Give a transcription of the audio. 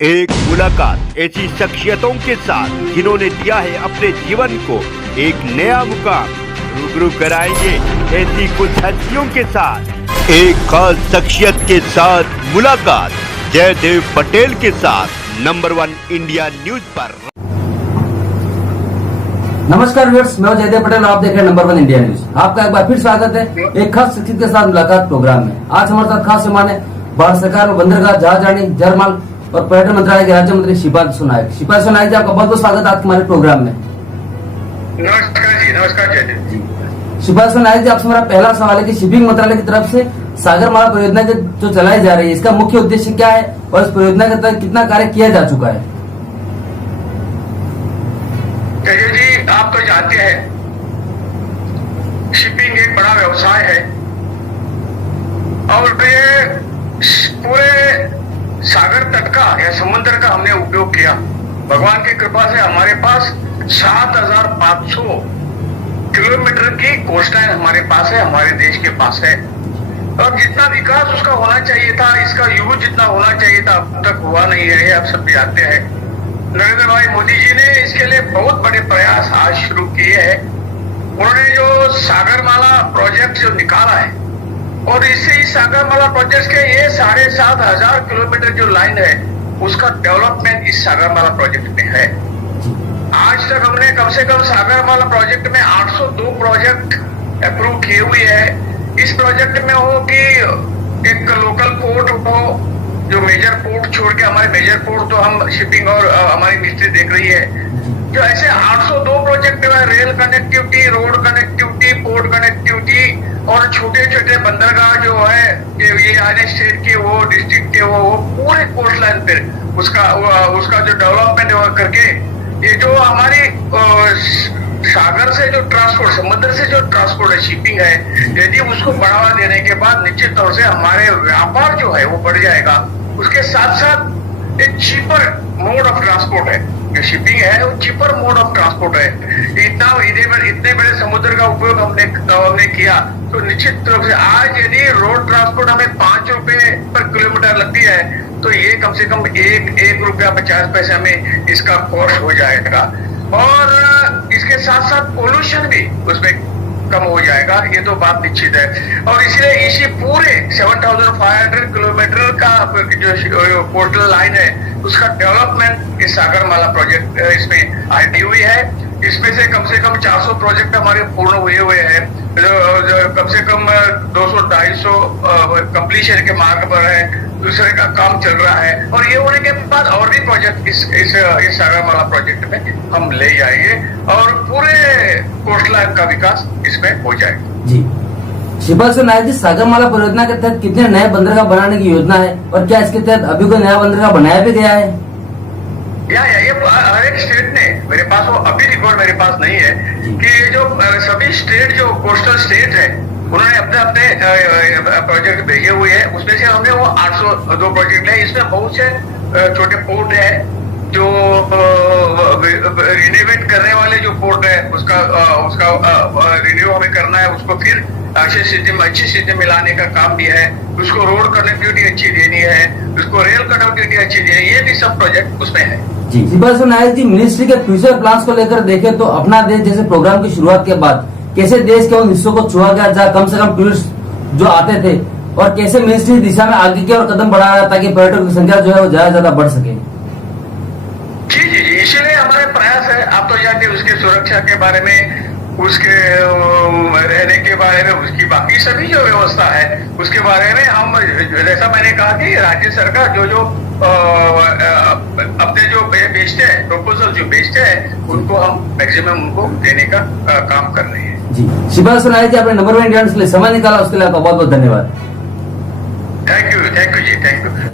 एक मुलाकात ऐसी शख्सियतों के साथ जिन्होंने दिया है अपने जीवन को एक नया मुकाम। रूबरू कराएंगे ऐसी कुछ हस्तियों के साथ एक खास शख्सियत के साथ मुलाकात जयदेव पटेल के साथ नंबर 1 इंडिया न्यूज पर। नमस्कार व्यूअर्स, मैं जयदेव पटेल और आप देख रहे हैं नंबर 1 इंडिया न्यूज। आपका एक बार फिर स्वागत है एक खास शख्सियत के साथ मुलाकात प्रोग्राम में। आज हमारे साथ खास मेहमान है भारत सरकार में बंदरगाह जहाजरानी जरमाल और पर्यटन मंत्रालय के राज्य मंत्री शिपांशु नायक। शिपांशु नायक जी, आपका बहुत बहुत स्वागत आज हमारे प्रोग्राम में। नमस्कार जी। नमस्कार जयदेव जी। शिपांशु नायक जी, आपसे मेरा पहला सवाल है कि शिपिंग मंत्रालय की तरफ से सागरमाला परियोजना जो चलाई जा रही है, इसका मुख्य उद्देश्य क्या है और इस परियोजना के तहत कितना कार्य किया जा चुका है? जयदेव जी, आप तो जानते हैं शिपिंग एक बड़ा व्यवसाय है और ये पूरे सागर तट का या समुद्र का हमने उपयोग किया। भगवान की कृपा से हमारे पास 7,500 किलोमीटर की कोस्टलाइन हमारे पास है, हमारे देश के पास है। और जितना विकास उसका होना चाहिए था, इसका यूज जितना होना चाहिए था, अब तक हुआ नहीं है, आप सब जानते हैं। नरेंद्र भाई मोदी जी ने इसके लिए बहुत बड़े प्रयास आज शुरू किए हैं। उन्होंने जो सागरमाला प्रोजेक्ट जो निकाला है और इससे इस सागरमाला प्रोजेक्ट के ये 7,500 किलोमीटर जो लाइन है उसका डेवलपमेंट इस सागरमाला प्रोजेक्ट में है। आज तक हमने कम से कम सागरमाला प्रोजेक्ट में 802 प्रोजेक्ट अप्रूव किए हुए हैं। इस प्रोजेक्ट में हो कि एक लोकल पोर्ट हो, जो मेजर पोर्ट छोड़ के हमारे मेजर पोर्ट तो हम शिपिंग और हमारी मिनिस्ट्री देख रही है। जो ऐसे 802 प्रोजेक्ट में rail connectivity, road connectivity, port connectivity और छोटे छोटे बंदरगाह जो है ये अन्य स्टेट के वो डिस्ट्रिक्ट के वो पूरे कोस्ट लाइन पे उसका जो डेवलपमेंट करके ये जो हमारी सागर से जो ट्रांसपोर्ट, समुद्र से जो ट्रांसपोर्ट है, शिपिंग है, यदि उसको बढ़ावा देने के बाद निश्चित तौर से हमारे व्यापार जो है वो बढ़ जाएगा। उसके साथ साथ एक चीपर मोड ऑफ ट्रांसपोर्ट है, जो शिपिंग है वो चीपर मोड ऑफ ट्रांसपोर्ट है। इतने बड़े समुद्र का उपयोग हमने किया तो निश्चित रूप से आज यदि रोड ट्रांसपोर्ट हमें 5 रुपए पर किलोमीटर लगती है तो ये कम से कम एक रुपया 50 पैसे में इसका कॉस्ट हो जाएगा। और इसके साथ साथ पोल्यूशन भी उसमें कम हो जाएगा, ये तो बात निश्चित है। और इसलिए इसी पूरे 7,500 किलोमीटर का जो पोर्टल लाइन है उसका डेवलपमेंट इस सागरमाला प्रोजेक्ट इसमें आई हुई है। इसमें से कम 400 प्रोजेक्ट हमारे पूर्ण हुए हैं, जो कम से कम 200-250 कंप्लीशन के मार्ग पर है, दूसरे का काम चल रहा है। और ये होने के बाद और भी प्रोजेक्ट इस सागरमाला प्रोजेक्ट में हम ले जाएंगे और पूरे कोस्ट लाइन का विकास इसमें हो जाएगा। जी शिपांशु नायक जी, सागरमाला परियोजना के तहत कितने नए बंदरगाह बनाने की योजना है और क्या इसके तहत अभी कोई नया बंदरगाह बनाया भी गया है? ये हर एक स्टेट ने, मेरे पास वो अभी रिकॉर्ड मेरे पास नहीं है कि ये जो सभी स्टेट जो कोस्टल स्टेट है उन्होंने अपने प्रोजेक्ट भेजे हुए हैं। उसमें से हमने वो 802 प्रोजेक्ट है। इसमें बहुत से छोटे पोर्ट है जो रिन्यूवेट करने वाले जो पोर्ट है उसका रिन्यू हमें करना है, उसको फिर अच्छी स्थिति में लाने का काम भी है। उसको रोड कनेक्टिविटी अच्छी देनी है, उसको रेल कनेक्टिविटी अच्छी देनी है, ये भी सब प्रोजेक्ट उसमें है। जी शिपांशु नायक जी, मिनिस्ट्री के फ्यूचर प्लान्स को लेकर देखें तो अपना देश जैसे प्रोग्राम की शुरुआत के बाद कैसे देश के उन हिस्सों को छुआ गया जहाँ कम से कम टूरिस्ट जो आते थे, और कैसे मिनिस्ट्री दिशा में आगे की और कदम बढ़ाया ताकि पर्यटकों की संख्या जो है वो ज्यादा बढ़ सके? जी, इसीलिए हमारे प्रयास है। आप तो जानते हैं उसके सुरक्षा के बारे में, उसके रहने के बारे में, उसकी बाकी सभी जो व्यवस्था है उसके बारे में हम, जैसा मैंने कहा कि राज्य सरकार जो अपने जो बेचते हैं, प्रपोजल जो बेचते हैं उनको हम मैक्सिमम उनको देने का काम कर रहे हैं। जी शिपांशु नायक जी, आपने नंबर 1 इंडिया के लिए समय निकाला, उसके लिए आपका बहुत बहुत धन्यवाद।